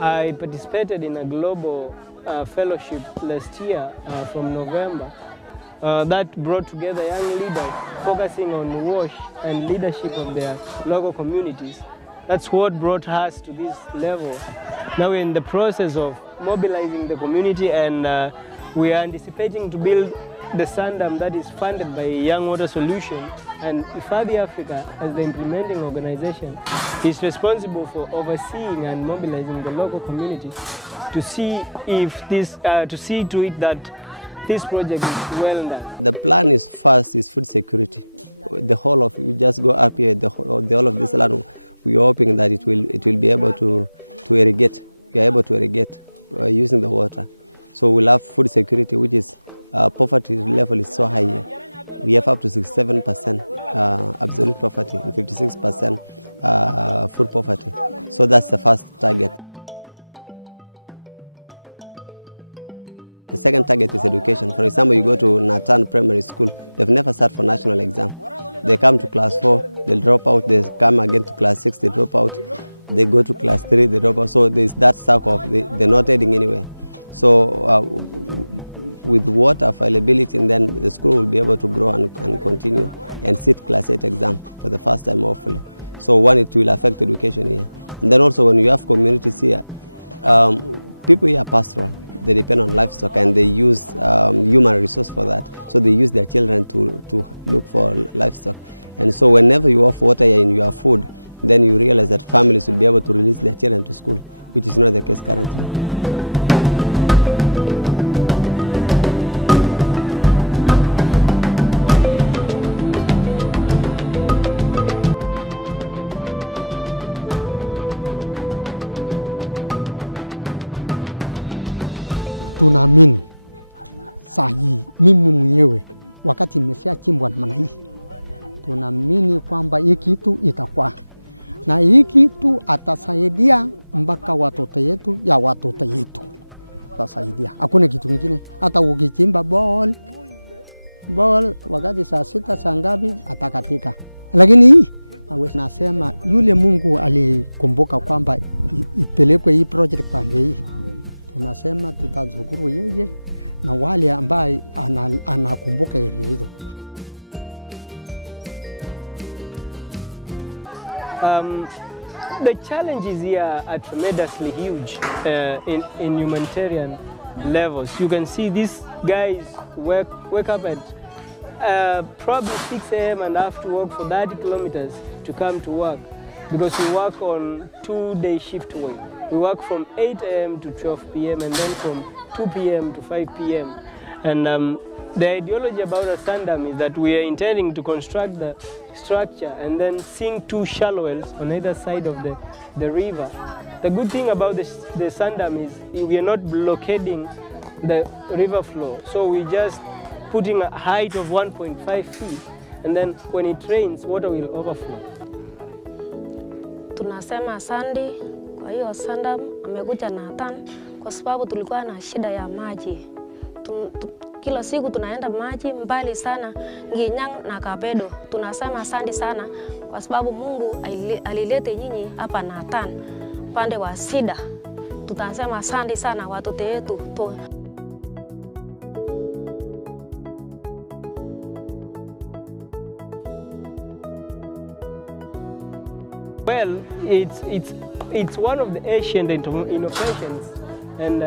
I participated in a global fellowship last year from November that brought together young leaders focusing on WASH and leadership of their local communities. That's what brought us to this level. Now we're in the process of mobilizing the community, and we are anticipating to build the sand dam that is funded by Young Water Solution, and Hifadhi Africa, as the implementing organization, is responsible for overseeing and mobilizing the local community to see if this, to see to it that this project is well done. The plan is first is food security. The whole of, we just go up here, the whole of this land, we are hoping that it will be able to irrigate. We are able to irrigate using the water. So we'll have food security, which is poverty level is so high here. We have up to 67% absolute poverty and 56% food poverty. So that's the first target. The second target is education. For example, you go to Natan Primary School, they've never sat for national exam. They come to class 4, they'll drop out, they come again to class 6, they drop out, they go to class 3, they drop out. So there's that cycle of they're not heading anywhere. So with water availability, and then the school will be able to grow and continue and sit class 8 exam for the first time, hopefully. So one, it will affect education here. And then also when you have communities here, people here are pastoral. They depend on livestock, and they use human resource for that. So they use their children to look for livestock. And so whenever you have water in your food, then you realize that families will be able to release their children to school, which is not the case currently. Tunaamini saa hii, mimi mwenyewe wakati imeshachimbwa namna hii, tunaamini kwamba hii kitu itakuwa na hii kitu atasaidia mpaka watoto yetu ya watoto yetu, atasaidia. Hakuna kitu kingine. Hata ukichimba ball wakati saa 6 saa ngapi atakatika, lakini hii nasema yule Mungu alikumbuka kwamba ipelekwe hii project pande hii. Tunasema tutashukuru yeye na wale ambaye anakumbuka area hiyo. The challenges here are tremendously huge in humanitarian levels. You can see these guys wake up at probably 6 a.m. and have to walk for 30 kilometers to come to work, because we work on 2-day shift work. We work from 8 a.m. to 12 p.m. and then from 2 p.m. to 5 p.m. And the ideology about a sand dam is that we are intending to construct the structure and then sink 2 shallow wells on either side of the river. The good thing about the sand dam is we are not blockading the river flow. So we just putting a height of 1.5 feet, and then when it rains, water will overflow. Tunasema asante kwa hiyo sand dam amekuja Natan kwa sababu tulikuwa na shida ya maji. Kila siku tunaenda maji mbali sana, Nginyang na Kapedo. Tunasema asante sana kwa sababu Mungu alilete nyinyi hapa Natan pande wa shida. Tutasema asante sana watoto wetu. Well, it's one of the ancient innovations, and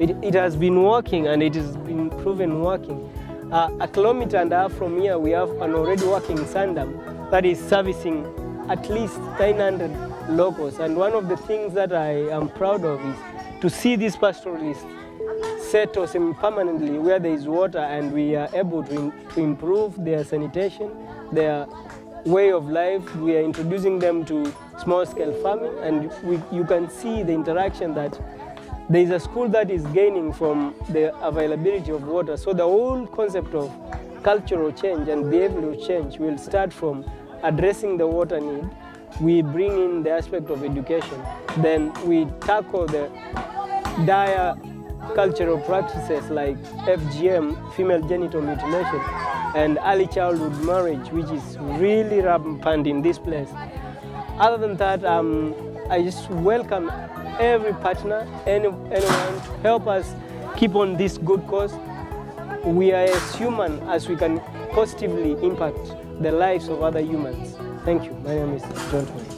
it has been working, and it has been proven working. A kilometer and a half from here, we have an already working sand dam that is servicing at least 900 locals. And one of the things that I am proud of is to see these pastoralists settle semi-permanently where there is water, and we are able to improve their sanitation, their way of life. We are introducing them to small-scale farming, and you can see the interaction that there is a school that is gaining from the availability of water. So the whole concept of cultural change and behavioral change will start from addressing the water need. We bring in the aspect of education. Then we tackle the dire cultural practices like FGM, female genital mutilation, and early childhood marriage, which is really rampant in this place. Other than that, I just welcome every partner, anyone to help us keep on this good cause. We are as human as we can positively impact the lives of other humans. Thank you. My name is John.